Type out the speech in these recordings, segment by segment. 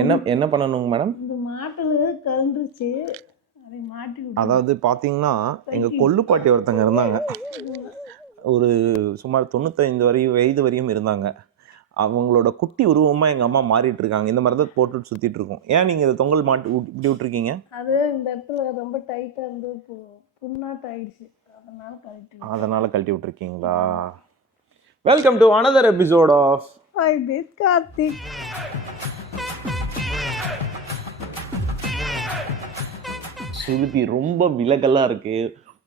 என்ன பண்ணணுங்க மேடம்? இந்த மாட்டுல கலந்துருச்சு, அதை மாட்டி அதாவது பார்த்தீங்கன்னா எங்கள் கொள்ளுப்பாட்டி ஒருத்தங்க இருந்தாங்க, ஒரு சுமார் 95 வயது வரையும் இருந்தாங்க. அவங்களோட குட்டி உருவமாக எங்கள் அம்மா மாறிட்டு இருக்காங்க. இந்த மாதிரி தான் போட்டுட்டு சுற்றிட்டு இருக்கோம். ஏன் நீங்கள் இதை தொங்கல் மாட்டி இப்படி விட்டுருக்கீங்க? அது இந்த இடத்துல ரொம்ப டைட்டாக இருந்து புண்ணாட்டு ஆயிடுச்சு, அதனால கழட்டி விட்டுருக்கீங்களா? Welcome to another episode of Karthik. சுருதி ரொம்ப விலகலாக இருக்கு,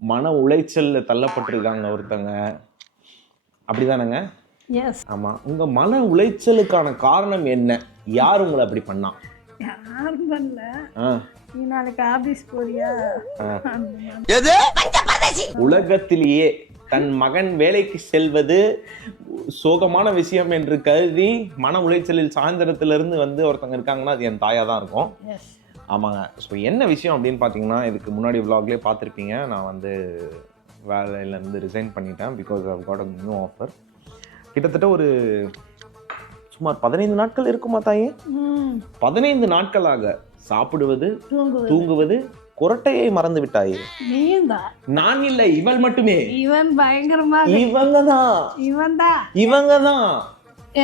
மன உளைச்சல்ல தள்ளப்பட்டிருக்காங்க ஒருத்தங்க, அப்படிதானங்க? எஸ். ஆமாம். உங்கள் மன உளைச்சலுக்கான காரணம் என்ன? யார் உங்களை அப்படி பண்ணா? யாரும் பண்ணல. நீ நாளைக்கு ஆபீஸ் போறியா? உலகத்திலேயே தன் மகன் வேலைக்கு செல்வது சோகமான விஷயம் என்று கருதி மன உளைச்சலில் சாயந்தரத்திலிருந்து வந்து ஒருத்தங்க இருக்காங்கன்னா அது என் தாயாக தான் இருக்கும். ஆமாங்க. ஸோ என்ன விஷயம் அப்படின்னு பார்த்தீங்கன்னா, இதுக்கு முன்னாடி விலாக்லேயே பார்த்துருப்பீங்க, நான் வந்து வேலையிலேருந்து ரிசைன் பண்ணிட்டேன். Because I got a new offer. கிட்டத்தட்ட ஒரு சுமார் 15 நாட்கள் இருக்குமா தாயே? 15 நாட்களாக சாப்பிடுவது, தூங்குவது, குரட்டையை மறந்து விட்டாயே. நான் இல்லை, இவள் மட்டுமே. இவன் பயங்கரமா, இவங்க தான்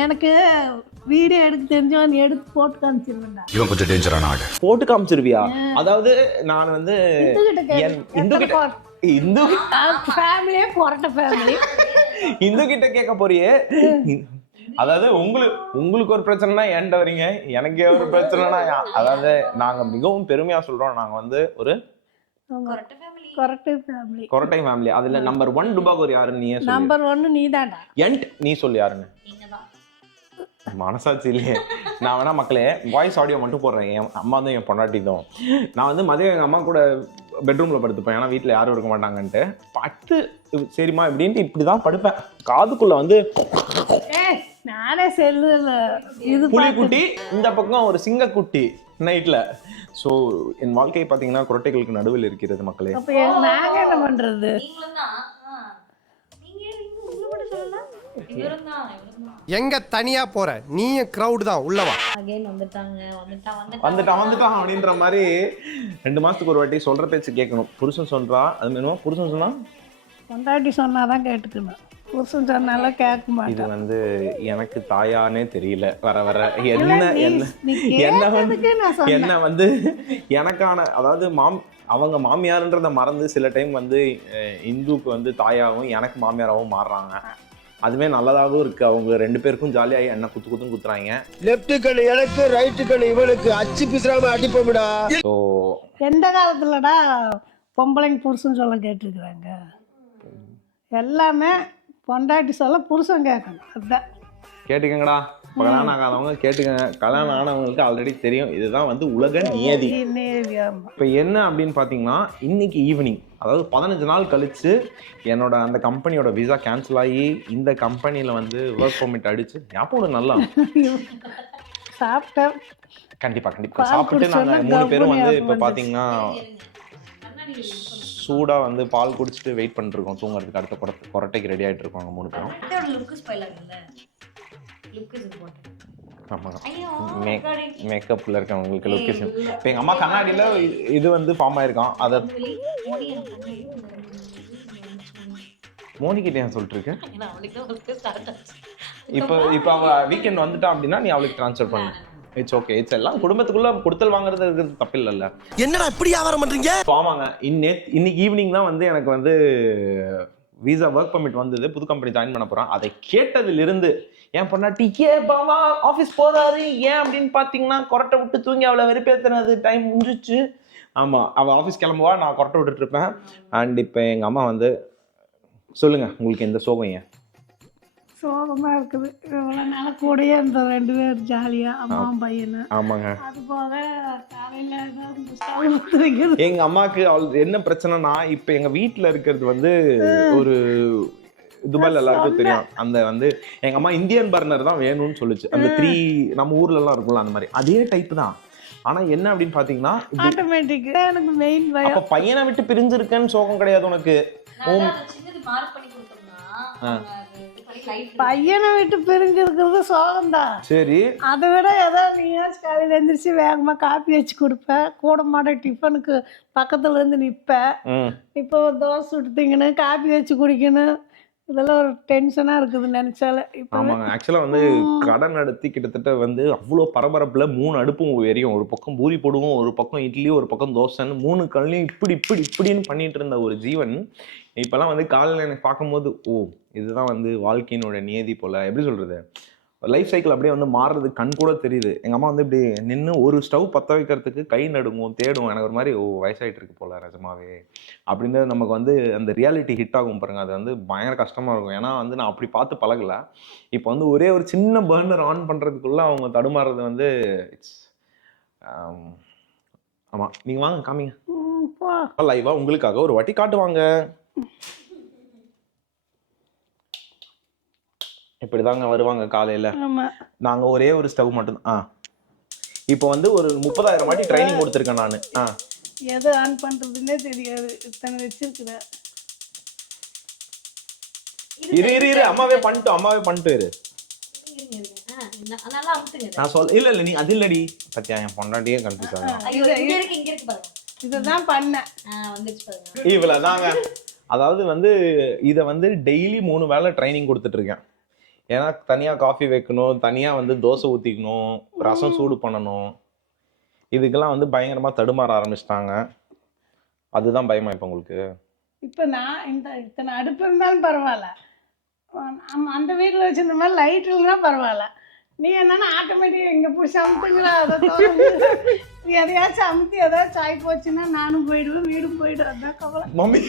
எனக்கு வீடியோ எடுக்க தெரிஞ்சவன் எடுத்து போட்டு காமிச்சிருவேன்டா. இவன் கொஞ்சம் டேஞ்சரான ஆளு. போட்டு காமிச்சிருவியா? அதாவது நான் வந்து இந்து கிட்ட கேட்க போறியே. அதாவது உங்களுக்கு ஒரு பிரச்சனைனா ஏன்ட வரீங்க, எனக்கே ஒரு பிரச்சனைனா. அதாவது நாங்க மிகவும் பெருமையா சொல்றோம், நாங்க வந்து ஒரு கொரட்டை ஃபேமிலி. அதுல நம்பர் 1 டுபாகூர் யாருன்னு நீயே சொல்லு. நம்பர் 1 நீதான்டா. நீ சொல்லு யாருன்னு. மனசாட்சி இல்லையே. நான் வேணா மக்களே வாய்ஸ் ஆடியோ மட்டும் போடுறேன். என் அம்மா தான் என் பொண்டாட்டி தான். நான் வந்து மதியம் எங்கள் அம்மா கூட பெட்ரூமில் படுத்துப்பேன், ஏன்னா வீட்டில் யாரும் இருக்க மாட்டாங்கன்ட்டு. பட்டு சரிம்மா இப்படின்ட்டு இப்படி தான் படுப்பேன். காதுக்குள்ளே வந்து நானே செல்லுல இது புலிக்குட்டி, இந்த பக்கம் ஒரு சிங்கக்குட்டி நைட்டில். ஸோ என் வாழ்க்கையை பார்த்தீங்கன்னா குரட்டைகளுக்கு நடுவில் இருக்கிறது மக்களே. அப்போ நாங்கள் என்ன பண்ணுறது? எங்க தனியா போற, நீயும் கிரவுட் தான் உள்ளவா. வந்துட்டான் அப்படின்ற மாதிரி 2 மாசத்துக்கு ஒரு வாட்டி சொல்ற பேச்சு கேட்கணும். புருஷன் சொல்றா அது வேணும், புருஷன் சொன்னா பொண்டாட்டி சொன்னாதான் கேட்டுக்கணும், புருஷன் சொன்னாலும் கேட்க மாட்டேன். இது வந்து எனக்கு தாயானே தெரியல. வர என்ன வந்து எனக்கான, அதாவது அவங்க மாமியார்ன்றத மறந்து சில டைம் வந்து இந்துக்கு வந்து தாயாகவும் எனக்கு மாமியாராகவும் மாறுறாங்க. அதுவே நல்லதாகவும் இருக்கு. அவங்க 2 பேருக்கும் ஜாலியாகி என்ன குத்துன்னு குத்துறாங்க. லெஃப்ட் கல் எனக்கு, ரைட் கல் இவனுக்கு, அச்சு பிசுறாம அடிப்போம்டா. ஸோ எந்த காலத்துலடா பொம்பளைங்க புருஷன் சொல்ல கேட்டுருக்குறாங்க? எல்லாமே பொண்டாட்டி சொல்ல புருஷன் கேட்கணும். அதுதான் கேட்டுக்கங்கடா. கல்யாணம் ஆகாதவங்க கேட்டுக்கங்க. கல்யாணம் ஆனவங்களுக்கு ஆல்ரெடி தெரியும், இதுதான் வந்து உலக நியதி. இப்போ என்ன அப்படின்னு பார்த்தீங்கன்னா, இன்னைக்கு ஈவினிங், அதாவது 15 நாள் கழிச்சு என்னோட அந்த கம்பெனியோட விசா கேன்சல் ஆகி இந்த கம்பெனியில் வந்து ஒர்க் பர்மிட் அடிச்சு ஞாபகம் நல்லா சாப்பிட்டேன். கண்டிப்பாக சாப்பிட்டு நாங்கள் 3 பேரும் வந்து இப்போ பார்த்தீங்கன்னா சூடாக வந்து பால் குடிச்சிட்டு வெயிட் பண்ணிருக்கோம் தூங்குறதுக்கு. அடுத்த கொரட்டைக்கு ரெடி ஆகிட்டு இருக்கோம் 3 பேரும். ஆமாம், மேக்கப்பில் இருக்கவங்களுக்கு லொக்கேஷன். இப்போ எங்கள் அம்மா கண்ணாடியில் இது வந்து ஃபார்ம் ஆயிருக்கான். அதை மோனிகிட்ட ஏன் சொல்லிட்டு இருக்கேன்? இப்போ அவள் வீக்கெண்ட் வந்துட்டா அப்படின்னா நீ அவளுக்கு ட்ரான்ஸ்ஃபர் பண்ணு. இட்ஸ் ஓகே, இட்ஸ் எல்லாம் குடும்பத்துக்குள்ள கொடுத்தல் வாங்குறது இருக்கிறது தப்பு இல்லைல்ல. என்னடா இப்படி வியாபாரம் பண்றீங்க? ஆமாங்க. இன்னைக்கு ஈவினிங் தான் வந்து எனக்கு வந்து விசா ஒர்க் பர்மிட் வந்தது. புது கம்பெனி ஜாயின் பண்ண போறான். அதை கேட்டதிலிருந்து என் பொண்ணாட்டி பாவா ஆஃபீஸ் போதாது ஏன் அப்படின்னு பார்த்தீங்கன்னா, கொரட்டை விட்டு தூங்கி அவளை வெறுப்பேற்றினது டைம் முடிஞ்சிச்சு. ஆமாம், அவள் ஆஃபீஸ் கிளம்புவா, நான் கொரட்டை விட்டுட்டு இருப்பேன். அண்ட் இப்போ எங்கள் அம்மா வந்து சொல்லுங்க, உங்களுக்கு எந்த சோகம்? ஏன் சோகமாக இருக்குது? இவ்வளோ நாள் கூடயே இந்த 2 பேர் ஜாலியாக அம்மாவும் பையனு. ஆமாங்க. அது போக காலையில் எங்கள் அம்மாவுக்கு என்ன பிரச்சனைனா, இப்போ எங்கள் வீட்டில் இருக்கிறது வந்து ஒரு துபாயில் எல்லாருக்கும் தெரியும். அந்த வந்து எங்கள் அம்மா இந்தியன் பர்னர் தான் வேணும்னு சொல்லிச்சு. அந்த 3 நம்ம ஊர்லலாம் இருக்கும்ல அந்த மாதிரி அதே டைப் தான். ஆனால் என்ன அப்படின்னு பார்த்தீங்கன்னா, ஆட்டோமேட்டிக் எனக்கு மெயின் பயம். அப்போ பையனை விட்டு பிரிஞ்சிருக்கேன்னு சோகம் கிடையாது உனக்கு. பையனை விட்டு பிரிஞ்சு இருக்கிறது சோகம்தான். சரி. அதை விட ஏதோ நீயாச்சும் காலையில் எழுந்திரிச்சு வேகமாக காப்பி வச்சு கொடுப்ப, கூட மாட டிஃபனுக்கு பக்கத்துல இருந்து நிற்ப. இப்போ தோசை சுட்டுத்திங்கன்னு காப்பி வச்சு குடிக்கணும், இதெல்லாம் ஒரு டென்ஷனாக இருக்குது நினச்சால. இப்போ ஆமாங்க, ஆக்சுவலாக வந்து கடன் நடத்தி கிட்டத்தட்ட வந்து அவ்வளோ பரபரப்பில் 3 அடுப்பும் எரியும். ஒரு பக்கம் பூரி போடுவோம், ஒரு பக்கம் இட்லி, ஒரு பக்கம் தோசைன்னு 3 கல்லையும் இப்படின்னு பண்ணிட்டு இருந்த ஒரு ஜீவன் இப்போல்லாம் வந்து காலையில் எனக்கு பார்க்கும்போது இதுதான் வந்து வாழ்க்கையினோட நியதி போல், எப்படி சொல்கிறது, லைஃப் சைக்கிள் அப்படியே வந்து மாறுறது கண் கூட தெரியுது. எங்கள் அம்மா வந்து இப்படி நின்று ஒரு ஸ்டவ் பற்ற வைக்கிறதுக்கு கை நடுங்கும், தேடும். எனக்கு ஒரு மாதிரி வயசாகிட்டு இருக்கு போல நிஜமாவே அப்படின்றது நமக்கு வந்து அந்த ரியாலிட்டி ஹிட் ஆகும் பாருங்க. அது வந்து பயங்கர கஷ்டமாக இருக்கும். ஏன்னா வந்து நான் அப்படி பார்த்து பழகலை. இப்போ வந்து ஒரே ஒரு சின்ன பர்னர் ஆன் பண்ணுறதுக்குள்ளே அவங்க தடுமாறுறது வந்து இட்ஸ் ஆமாம். நீங்கள் வாங்க காமிங்க லைவாக உங்களுக்காக ஒரு வாட்டி காட்டுவாங்க. இப்படிதாங்க வருவாங்க காலையில. நாங்க ஒரே ஒரு ஸ்டவ் மட்டும் இப்போ வந்து ஒரு 30,000 வாட்டி ட்ரைனிங் கொடுத்துருக்கேன் நான். எது ஆன் பண்றதுன்னே தெரியாது, இத்தனை வச்சிருக்கிறேன். இரு அம்மாவே பண்ணிட்டு இரு. நான் சொல்ல இல்ல நீ அது இல்லடி பத்தியா, என் பொண்டாட்டியே கன்ஃபியூஸ் ஆகும். இதுதான் பண்ணேன் இவ்வளவுதாங்க. அதாவது வந்து இதை வந்து டெய்லி 3 வேளை ட்ரைனிங் கொடுத்துட்டு இருக்கேன். ஏன்னா தனியாக காஃபி வைக்கணும், தனியாக வந்து தோசை ஊற்றிக்கணும், ரசம் சூடு பண்ணணும். இதுக்கெல்லாம் வந்து பயங்கரமாக தடுமாற ஆரம்பிச்சிட்டாங்க. அதுதான் பயமா இப்போ உங்களுக்கு? இப்போ நான் இத்தனை அடுப்பு இருந்தாலும் பரவாயில்ல, அந்த வீட்டில் வச்சிருந்த மாதிரி லைட் இல்லைன்னா பரவாயில்ல. நீ என்னன்னா ஆட்டோமேட்டிக்காக இங்கே பிடிச்சி அமுத்துங்களா, அதை நீ எதையாச்சும் அமுத்தி ஏதாச்சும் ஆகி போச்சுன்னா நானும் போயிடுவேன், வீடும் போயிடும். அதான் கவலை மம்மி.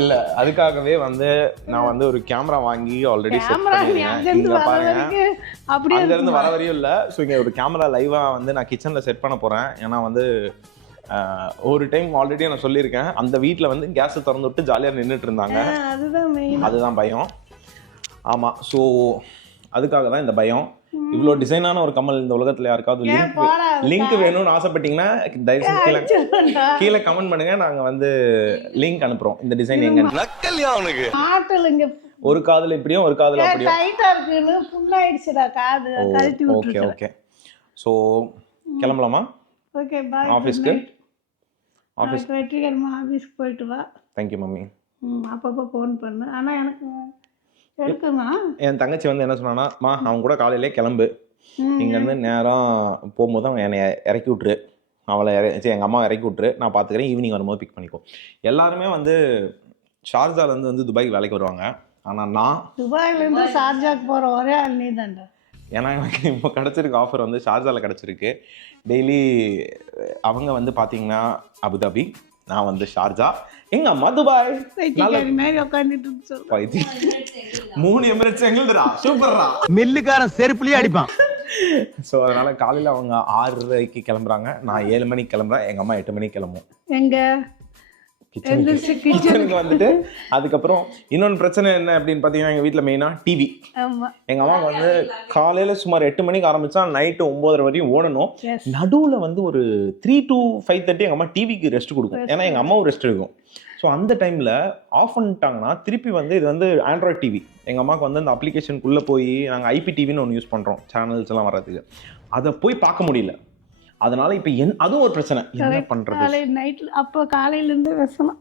இல்ல அதுக்காகவே வந்து நான் வந்து ஒரு கேமரா வாங்கி ஆல்ரெடி செட் பண்ணிருக்கேன். இங்க பாருங்க, அப்படியே அங்க இருந்து வர வரையும் இல்ல. ஸோ இங்க ஒரு கேமரா லைவா வந்து நான் கிச்சன்ல செட் பண்ண போறேன். ஏன்னா வந்து ஒரு டைம் ஆல்ரெடி நான் சொல்லியிருக்கேன், அந்த வீட்டில் வந்து கேஸை திறந்து விட்டு ஜாலியாக நின்றுட்டு இருந்தாங்க. அதுதான் பயம். ஆமாம், ஸோ அதுக்காக தான் இந்த பயம். இவ்வளோ டிசைனான ஒரு கமல் இந்த உலகத்தில் யாருக்காவது லிங்க் வேணும்னு ஆசைப்பட்டீங்கன்னா தயவுசெய்து கீழே கமெண்ட் பண்ணுங்க. நாங்கள் வந்து லிங்க் அனுப்புகிறோம். இந்த டிசைன் எங்க ஒரு காதுல இப்படியும் ஒரு காதுல அப்படியும். Okay okay. ஸோ கிளம்பலாமா? Okay bye. ஆஃபீஸ்க்கு வெற்றிகரமாக ஆஃபீஸ்க்கு போயிட்டு வா. Thank you mummy. அப்பப்போ ஃபோன் பண்ணு. ஆனால் எனக்கு எடுக்கணுமா? என் தங்கச்சி வந்து என்ன சொன்னான்னா, அவன் கூட காலையிலே கிளம்பு, இங்கேருந்து நேரம் போகும்போது அவன் என்னை இறக்கி விட்ரு, அவளை எங்கள் அம்மா இறக்கி விட்ரு, நான் பார்த்துக்கிறேன், ஈவினிங் வரும்போது பிக் பண்ணிக்கோ. எல்லாருமே வந்து ஷார்ஜாலேருந்து வந்து துபாய்க்கு வேலைக்கு வருவாங்க. ஆனால் நான் துபாயிலேருந்து ஷார்ஜாக்கு போகிற ஒரே ஆள் நீ தான்டா. ஏன்னா எனக்கு இப்போ கிடச்சிருக்கு ஆஃபர் வந்து ஷார்ஜாவில் கிடச்சிருக்கு. டெய்லி அவங்க வந்து பார்த்தீங்கன்னா அபுதாபி, நான் வந்து ஷார்ஜா, எங்க அம்மா துபாய். மாதிரி உட்காந்துட்டு 3 எமிரேட்ஸ் எங்களுதுடா, சூப்பர்ரா. மில்லுக்காரன் செருப்புலயே அடிப்பான். ஸோ அதனால காலையில் அவங்க 6:30க்கு கிளம்புறாங்க, நான் 7 மணிக்கு கிளம்புறேன், எங்கள் அம்மா 8 மணிக்கு கிளம்பும் எங்க கிச்சனுக்கு வந்துட்டு. அதுக்கப்புறம் இன்னொன்று பிரச்சனை என்ன அப்படின்னு பார்த்தீங்கன்னா, எங்கள் வீட்டில் மெயினாக டிவி. எங்கள் அம்மா வந்து காலையில் சுமார் 8 மணிக்கு ஆரம்பித்தா நைட்டு 9:30 வரையும் ஓடணும். நடுவில் வந்து ஒரு 3 to 5:30 எங்கள் அம்மா டிவிக்கு ரெஸ்ட் கொடுக்கும். ஏன்னா எங்கள் அம்மாவும் ரெஸ்ட் எடுக்கும். ஸோ அந்த டைமில் ஆஃப் பண்ணிட்டாங்கன்னா திருப்பி வந்து இது வந்து ஆண்ட்ராய்ட் டிவி. எங்கள் அம்மாவுக்கு வந்து அந்த அப்ளிகேஷனுக்குள்ளே போய் நாங்கள் IPTVன்னு ஒன்று யூஸ் பண்ணுறோம், சேனல்ஸ் எல்லாம் வர்றதுக்கு. அதை போய் பார்க்க முடியல. அதனால இப்போ அதுவும் ஒரு பிரச்சனை, என்ன பண்ணுறது? நைட்டில் அப்போ காலையிலேருந்து பேசணும்.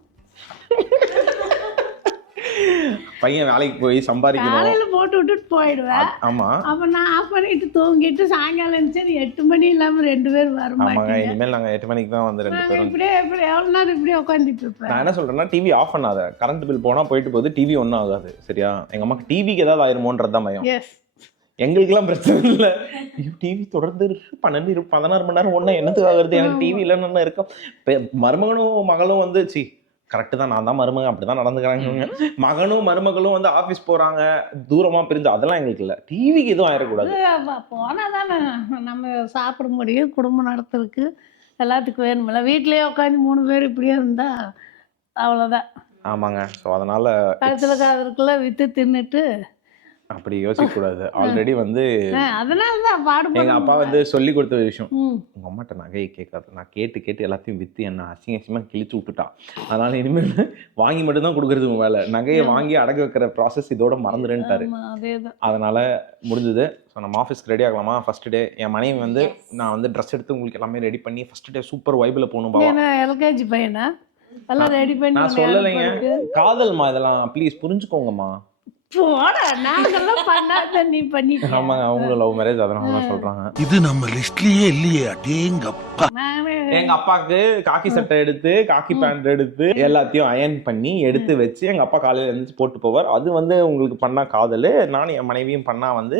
பையன் வேலைக்கு போய் சம்பாதிக்கணும், காலையில் போட்டு விட்டுட்டு போயிடுவேன். ஆமாம். அப்போ நான் ஆஃப் பண்ணிட்டு தூங்கிட்டு சாயங்காலம் இருந்துச்சு 8 மணி இல்லாமல் 2 பேர் வரும். ஆமாங்க, இனிமேல் நாங்கள் 8 மணிக்கு தான் வந்து 2 பேரும் இப்படியே எவ்வளோ நேரம் இப்படியே உட்காந்துட்டு இருப்பேன். நான் என்ன சொல்கிறேன்னா, டிவி ஆஃப் பண்ணாத, கரண்ட் பில் போனால் போயிட்டு போகுது, டிவி ஒன்றும் ஆகாது. சரியா? எங்கள் அம்மாக்கு டிவிக்கு ஏதாவது ஆயிருமோன்றது தான் பயம். எங்களுக்கெல்லாம் பிரச்சனை இல்லை. டிவி தொடர்ந்து 12-16 மணி நேரம் ஒன்றா என்னத்துக்கு ஆகுறது? எனக்கு டிவி இல்லைன்னு இருக்கும். மருமகனும் மகளும் வந்து கரெக்டு தான், நான் தான் மருமகன், அப்படி தான் நடந்துக்கிறாங்க. மகனும் மருமகளும் வந்து ஆஃபீஸ் போகிறாங்க, தூரமாக பிரிஞ்சு, அதெல்லாம் எங்களுக்கு இல்லை. டிவிக்கு எதுவும் ஆயிடக்கூடாது. போனால் தானே நம்ம சாப்பிட முடியும், குடும்பம் நடத்துறதுக்கு எல்லாத்துக்கும் வேணுமில்ல. வீட்லேயே உட்காந்து 3 பேர் இப்படியே இருந்தால் அவ்வளோதான். ஆமாங்க. ஸோ அதனால் கழுத்தில் காதலுக்குள்ள விற்று தின்னுட்டு அப்படி யோசிக்க கூடாது. ஆல்ரெடி வந்து அதனாலதான் பாடுபட எங்க அப்பா வந்து சொல்லி கொடுத்த ஒரு விஷயம், ம். உங்க அம்மாட்ட நகையை கேட்காது. நான் கேட்டு எல்லாத்தையும் வித்து என்ன அசிங்கமா கிழிச்சு விட்டுட்டா. அதனால இனிமேல் வாங்கி மட்டும்தான் கொடுக்கறது உங்க வேலை. நகையை வாங்கி அடகு வைக்கிற ப்ராசஸ் இதோட மறந்துடுன்ட்டாரு. ஆமா, அதேதான். அதனால முடிஞ்சது. ஸோ நம்ம ஆஃபீஸ்க்கு ரெடி ஆகலாமா? ஃபர்ஸ்ட் டே என் மனைவி வந்து நான் வந்து ட்ரெஸ் எடுத்து உங்களுக்கு எல்லாமே ரெடி பண்ணி ஃபர்ஸ்ட் டே சூப்பர் வைபில் போகணும் பாவா. என்ன எல்கேஜி பையனா எல்லாம் ரெடி பண்ணி நான் சொல்லலைங்க, காதல்மா இதெல்லாம் ப்ளீஸ் புரிஞ்சுக்கோங்கம்மா. போடா, நாங்கெல்லாம் பண்ணாத நீ பண்ணிட்டு. ஆமாங்க, அவங்களும் லவ் மேரேஜ், அதனால தான் சொல்றாங்க. இது நம்ம லிஸ்ட்லயே இல்லையே அடேங்கப்பா. எங்க அப்பாவுக்கு காக்கி சட்டை எடுத்து காக்கி பேண்ட் எடுத்து எல்லாத்தையும் அயன் பண்ணி எடுத்து வச்சு எங்க அப்பா காலையில எழுந்துச்சு போட்டு போவார். அது வந்து உங்களுக்கு பண்ணா காதல், நானும் என் மனைவியும் பண்ணா வந்து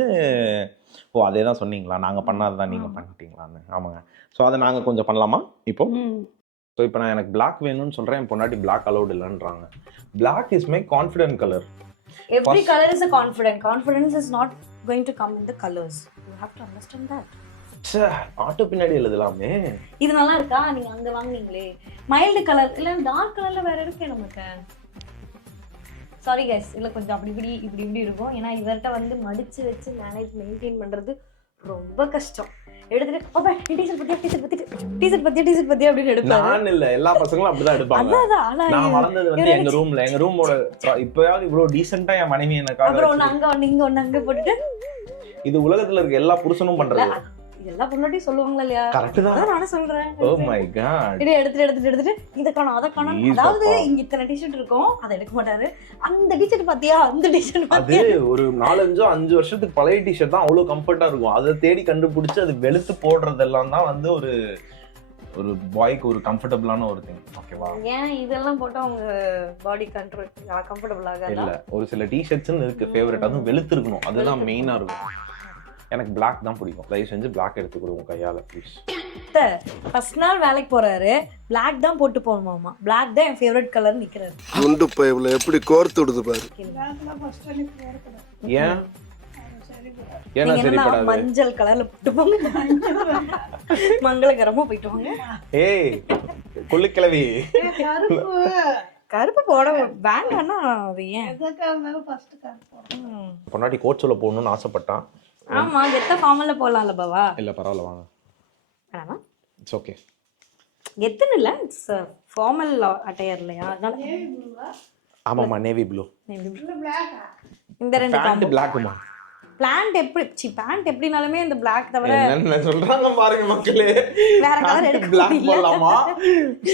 ஓ அதே தான் சொன்னீங்களா, நாங்க பண்ணாதான் நீங்க பண்ணிட்டீங்களான்னு. ஆமாங்க. ஸோ அதை நாங்க கொஞ்சம் பண்ணலாமா இப்போ? ஸோ இப்போ நான் எனக்கு பிளாக் வேணும்னு சொல்றேன், என் பொண்டாட்டி பிளாக் அலௌட் இல்லைன்றாங்க. Black is my confident colour. Every color is a confident. Confidence is not going to come in the colors. You have to understand that. Auto பின்னாடி எழுதலாமே. இது நல்லா இருக்கா? நீங்க அங்க வாங்குனீங்களே மைல்டு கலர் இல்ல டார்க் கலர்ல வேற இருக்கு நமக்கு. சாரி கைஸ், இல்ல கொஞ்சம் அப்படி இப்படி இருக்கும். ஏன்னா இவர்கிட்ட வந்து மடிச்சு வச்சு மெயின்டைன் பண்றது ரொம்ப கஷ்டம். எடுத்துட்டு பாப்பா டீஷர்ட் பத்தியா அப்படின்னு எடுப்பாரு. நான் இல்ல, எல்லா பசங்களும் அப்படிதான் எடுப்பாங்க. நான் வளர்ந்தது வந்து எங்க ரூமோட இப்பயாவது இவ்வளவு டீசென்ட்டா என் மனைவி எனக்காக அப்புறம் ஒண்ணு அங்க ஒண்ணு இங்க ஒண்ணு அங்க போட்டுட்டு, இது உலகத்துல இருக்க எல்லா புருஷனும் பண்றது. எல்லா பொண்ணாட்டியும் சொல்லுவாங்களா இல்லையா? கரெக்ட் தான், நானும் சொல்றேன். Oh my God. இதை எடுத்துட்டு இத காணோம் அத காணோம். அதாவது இங்க இத்தனை டிஷர்ட் இருக்கும், அதை எடுக்க மாட்டாரு. அந்த டிஷர்ட் பாத்தியா, அந்த டிஷர்ட் பாத்தியா. அது ஒரு 4-5 வருஷத்துக்கு பழைய டிஷர்ட் தான் அவ்வளவு கம்ஃபர்ட்டா இருக்கும். அதை தேடி கண்டுபிடிச்சு அது வெளுத்து போடுறதெல்லாம் தான் வந்து ஒரு பாய்க்கு ஒரு கம்ஃபர்டபுளான ஒரு திங். ஓகேவா? ஏன் இதெல்லாம் போட்டா உங்க பாடி கண்ட்ரோல் கம்ஃபர்டபுள் ஆகாதா? இல்ல, ஒரு சில டிஷர்ட்ஸ்னு இருக்கு ஃபேவரட், அதுவும் வெளுத்து இருக்கணும், அதுதான் மெயினா இருக்கும். எனக்கு பிளாக் தான் பிடிக்கும். தயவு செஞ்சு பிளாக் எடுத்து கொடுங்க கையால ப்ளீஸ். ஃபர்ஸ்ட் நாள் வேலைக்கு போறாரு, பிளாக் தான் போட்டு போகணுமாமா. பிளாக் தான் என் ஃபேவரட் கலர் நிக்கிறாரு. குண்டு பைப்ல எப்படி கோர்த்து விடுது பாரு. ஏன் ஏன்னா சரிப்படாது. மஞ்சள் கலர்ல போட்டு போங்க, மங்களகரமா போயிட்டு வாங்க. ஏய் கொள்ளுக்கிழவி, கருப்பு போட வேண்டாம்னா அது ஏன்? பொன்னாடி கோட் சொல்ல போகணும்னு ஆசைப்பட்டான். ஆமா, கெத்த ஃபார்மல்ல போடலாம்ல பாவா. இல்ல பரவாயில்ல வாங்க. வேணாமா? It's okay. கெத்துன்னு இல்ல, இட்ஸ் ஃபார்மல் அட்டையர் இல்லையா? அதனால ஆமாமா, நேவி ப்ளூ. இந்த ரெண்டு பேண்ட் பிளாக்மா. பிளான்ட் எப்படினாலுமே இந்த பிளாக் தவிர என்ன சொல்றாங்க பாருங்க மக்களே, வேற கலர் எடுக்க பிளாக் போடலாமா?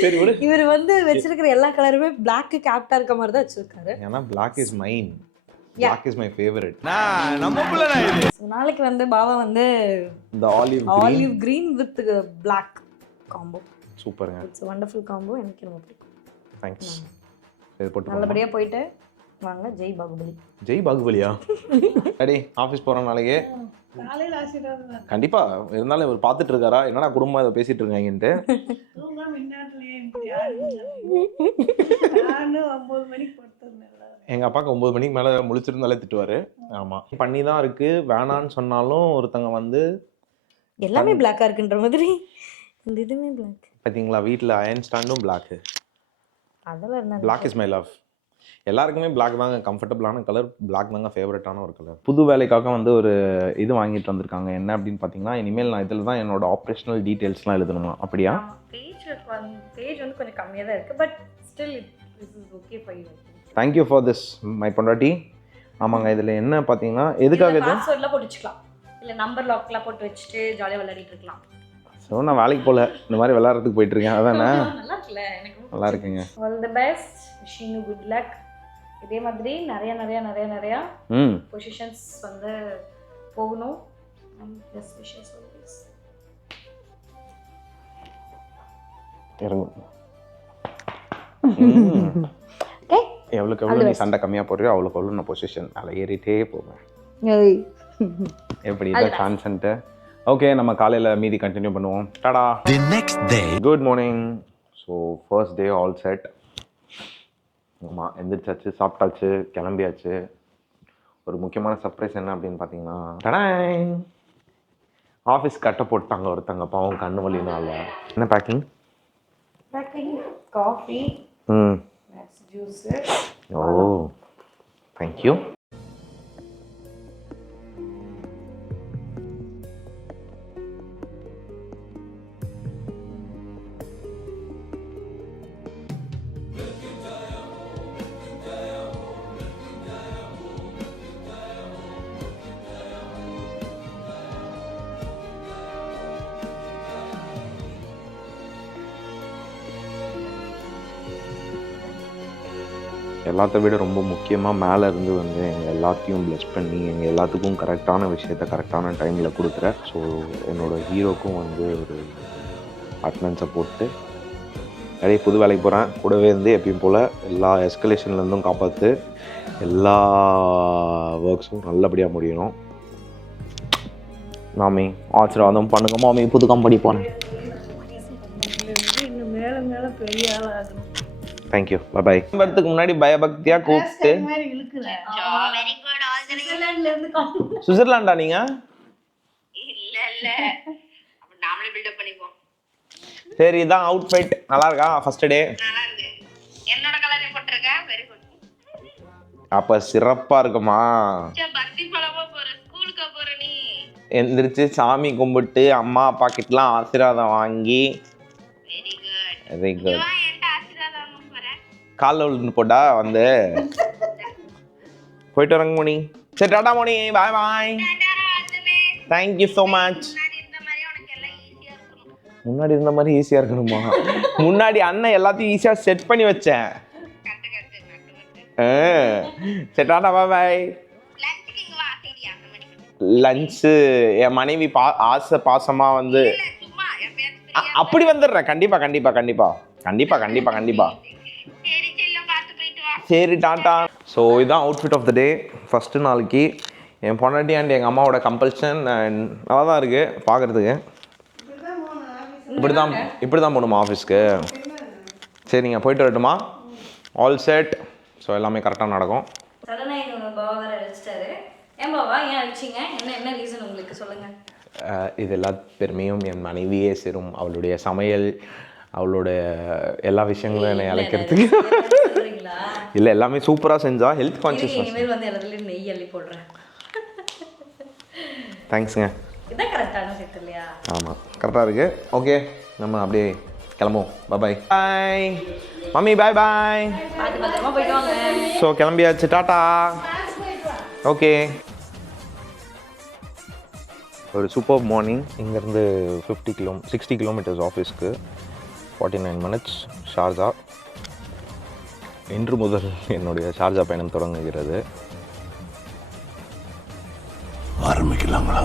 சரி விடு. இவர் வந்து வச்சிருக்கிற எல்லா கலருமே பிளாக் கேப்டா இருக்க மாதிரி தான் வச்சிருக்காரு. ஏன்னா black is mine. Black is my favorite. நம்ம புள்ளனா இது. நாளைக்கு வந்து பாவா வந்து the olive green with black combo. சூப்பர்ங்க. It's a wonderful combo. எனக்கு ரொம்ப பிடிக்கும். Thanks. சரி போட்டு நல்லபடியா போயிட்டு வாங்க. ஜெய் பாகுபலி. ஜெய் பாகுபலியா? அடி ஆபீஸ் போற நாளைக்கு காலையில ஆசீர்வாதம் கண்டிப்பா. இருந்தாலும் இவர் பாத்துட்டு இருக்காரா, என்னடா குடும்பம் இதை பேசிட்டு இருக்காங்கன்ட்டு. எங்க அப்பாக்கு 9 மணிக்கு மேல முழிச்சிருந்தாலே திட்டுவாரு. ஆமா, பண்ணி தான் இருக்கு. வேணான்னு சொன்னாலும் ஒருத்தங்க வந்து எல்லாமே பிளாக்கா இருக்குன்ற மாதிரி இந்த இதுமே பிளாக். பாத்தீங்களா, வீட்ல அயன் ஸ்டாண்டும் பிளாக். அதெல்லாம் என்ன? Black is my love. எல்லாருக்குமே பிளாக் தாங்க கம்ஃபர்டபுளான கலர். பிளாக் தாங்க ஃபேவரட்டான ஒரு கலர். புது வேலைக்காக வந்து ஒரு இது வாங்கிட்டு வந்திருக்காங்க. என்ன அப்படின்னு பார்த்தீங்கன்னா, இனிமேல் நான் இதில் தான் என்னோட ஆப்ரேஷனல் டீட்டெயில்ஸ்லாம் எழுதணுமா? அப்படியா? பேஜ் வந்து கொஞ்சம் கம்மியாக தான் இருக்குது, but still this is okay for you. Thank you for this my பொண்டாட்டி. ஆமாங்க, இதில் என்ன பார்த்தீங்கன்னா, எதுக்காக இது பாஸ்வேர்ட்லாம் போட்டு வச்சுக்கலாம், இல்லை நம்பர் லாக்லாம் போட்டு வச்சுட்டு ஜாலியாக விளையாடிட்டு இருக்கலாம். ஸோ நான் வேலைக்கு போகல, இந்த மாதிரி விளையாடுறதுக்கு போயிட்டு இருக்கேன். அதானே? நல்லா இருக்குல்ல? எனக்கு நல்லா இருக்குங்க. All the best, wishing you good luck. இதே மாதிரி நிறைய பொசிஷன்ஸ் வந்து போகணும். Best wishes always. ஓகே, எவ்வளோக்கு எவ்வளோ நீ சண்டை கம்மியாக போடுறியோ அவ்வளோக்கு எவ்வளோ நான் பொசிஷன் அதில் ஏறிட்டே போவேன். எப்படி இதான் கான்சென்ட்டு. ஓகே, நம்ம காலையில் மீதி கண்டினியூ பண்ணுவோம். Tata. The next day. Good morning. So first day all set. ஆமாம், எந்திரிச்சாச்சு, சாப்பிட்டாச்சு, கிளம்பியாச்சு. ஒரு முக்கியமான சர்ப்ரைஸ் என்ன அப்படின்னு பார்த்தீங்கன்னா, டடாய், ஆஃபீஸ் கட்டை போட்டாங்க ஒருத்தங்க, பாவம் கண்ணு வலினால. என்ன packing? Coffee, juice. Oh thank you. எல்லாத்த விட ரொம்ப முக்கியமாக மேலே இருந்து வந்து எங்கள் எல்லாத்தையும் ப்ளெஸ் பண்ணி எங்கள் எல்லாத்துக்கும் கரெக்டான விஷயத்த கரெக்டான டைமில் கொடுக்குற. ஸோ என்னோடய ஹீரோக்கும் வந்து ஒரு அட்டனன்ஸை போட்டு நிறைய புது வேலைக்கு போகிறேன். கூடவே இருந்து எப்பயும் போல் எல்லா எஸ்கலேஷன்லேருந்தும் காப்பாற்று, எல்லா ஒர்க்ஸும் நல்லபடியாக முடியணும். மாமி ஆசீர்வாதம் பண்ணுங்க மாமி, புது கம்பெனி போகிறேன். இன்னும் மேலே மேலே பெரிய ஆளாகணும். Thank you, by. வரதுக்கு முன்னாடி பயபக்தியாக கூப்பிட்டு மாதிரி இழுக்குற. சுவிட்சர்லாந்துல இருந்து சுவிட்சர்லாண்டா நீங்க? இல்ல நாமளே பில்டப் பண்ணிப்போம். சரி, இதான் அவுட்ஃபிட். நல்லா இருக்கா? ஃபர்ஸ்ட் டே நல்லா இருக்கு. என்னோட கலரே போட்டுருக்க. Very good. அப்ப சிறப்பா இருக்குமா? பக்தி பலமா போற ஸ்கூலுக்கு போற நீ. எந்திரிச்சு சாமி கும்பிட்டு அம்மா அப்பா கிட்டலாம் ஆசீர்வாதம் வாங்கி. Very good. Very good. என்கிட்ட ஆசீர்வாதம் வாங்க போறேன். கால்ல விழுந்து போட்டா வந்து போயிட்டு வரங்க மோனி. சரி, tata Moni, bye bye. Thank you so much. முன்னாடி இருந்த மாதிரி ஈஸியாக இருக்கணுமா? முன்னாடி அண்ணன் எல்லாத்தையும் ஈஸியாக செட் பண்ணி வச்சேன். சரி, டாடா பாய் பாய். லஞ்சு என் மனைவி ஆசை பாசமாக வந்து அப்படி வந்துடுறேன். கண்டிப்பாக கண்டிப்பாக கண்டிப்பாக கண்டிப்பாக கண்டிப்பாக கண்டிப்பாக. சரி, டாட்டா. ஸோ இதுதான் outfit of the day. First நாளைக்கு என் பொண்டாட்டி அண்ட் எங்கள் அம்மாவோட கம்பல்ஷன் நல்லா தான் இருக்குது பார்க்குறதுக்கு. இப்படி தான் போகணுமா ஆஃபீஸ்க்கு? சரி, நீங்கள் போயிட்டு வரட்டுமா? All set. ஸோ எல்லாமே கரெக்டாக நடக்கும். சடனாக எங்கள் பாபா வேறு அழைச்சிட்டாரு. ஏன் பாபா ஏன் அழைச்சிங்க? என்ன ரீசன் உங்களுக்கு சொல்லுங்கள். இது எல்லா பெருமையும் என் மனைவியே சேரும். அவளுடைய சமையல், அவளோட எல்லா விஷயங்களும் என்னை அழைக்கிறதுக்கு. இல்லை, எல்லாமே சூப்பராக செஞ்சா. Health consciousness. இனிமேல் வந்து எல்லாத்துலேயும் நெய் அள்ளி போடுறேன். தேங்க்ஸுங்க. இதான் கரெக்டான செட் இல்லையா? ஆமாம், கரெக்டாக இருக்குது. ஓகே, நம்ம அப்படியே கிளம்புவோம். பாய் பாய் மம்மி, பாய் பாய். பார்த்து பத்திரமா போயிட்டு வாங்க. ஸோ கிளம்பியாச்சு, டாட்டா. ஓகே, ஒரு சூப்பர் மார்னிங். இங்கேருந்து 60 கிலோமீட்டர்ஸ் ஆஃபீஸ்க்கு 49 மினிட்ஸ் ஷார்ஜா. இன்று முதல் என்னுடைய ஷார்ஜா பயணம் தொடங்குகிறது. ஆரம்பிக்கலாங்களா?